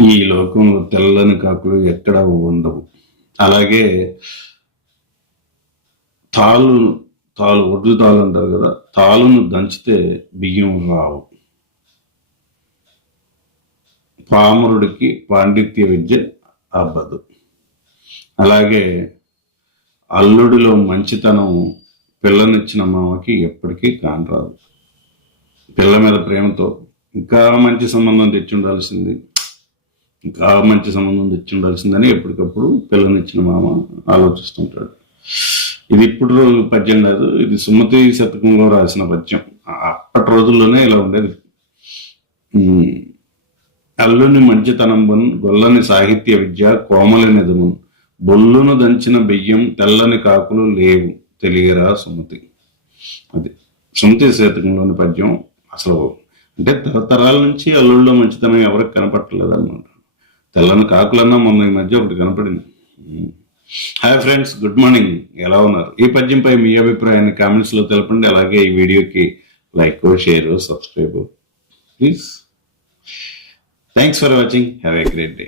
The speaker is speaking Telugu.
ఈ లోకంలో తెల్లని కాకులు ఎక్కడ ఉండవు. అలాగే ఒడ్లు తాళ్ళు అంటారు కదా, తాళ్ళను దంచితే బియ్యం రావు. పామరుడికి పాండిత్య విద్య అబ్బదు. అలాగే అల్లుడిలో మంచితనం పిల్లనిచ్చిన మామకి ఎప్పటికీ కానరాదు. పిల్ల మీద ప్రేమతో ఇంకా మంచి సంబంధం తెచ్చుండాల్సిందని ఎప్పటికప్పుడు పిల్లనిచ్చిన మామ ఆలోచిస్తుంటాడు. ఇది ఇప్పుడు పద్యం కాదు, ఇది సుమతి శతకంలో రాసిన పద్యం. అప్పటి రోజుల్లోనే ఇలా ఉండేది. అల్లుని మంచితనంబున్ గొల్లని సాహిత్య విద్య కోమలనిదును బొల్లును దంచిన బియ్యం తెల్లని కాకులు లేవు తెలియరా సుమతి. అది సుమతి శతకంలోని పద్యం. అసలు అంటే తరతరాల నుంచి అల్లుళ్ళలో మంచితనం ఎవరికి కనపట్టలేదు అనమాట. తెల్లని కాకులన్నా మొన్న ఈ మధ్య ఒకటి కనపడింది. Hi friends, good morning. ఎలా ఉన్నారు? ఈ పద్యంపై మీ అభిప్రాయాన్ని కామెంట్స్ లో తెలపండి. అలాగే ఈ వీడియోకి like, share, subscribe please. Thanks for watching. Have a great day.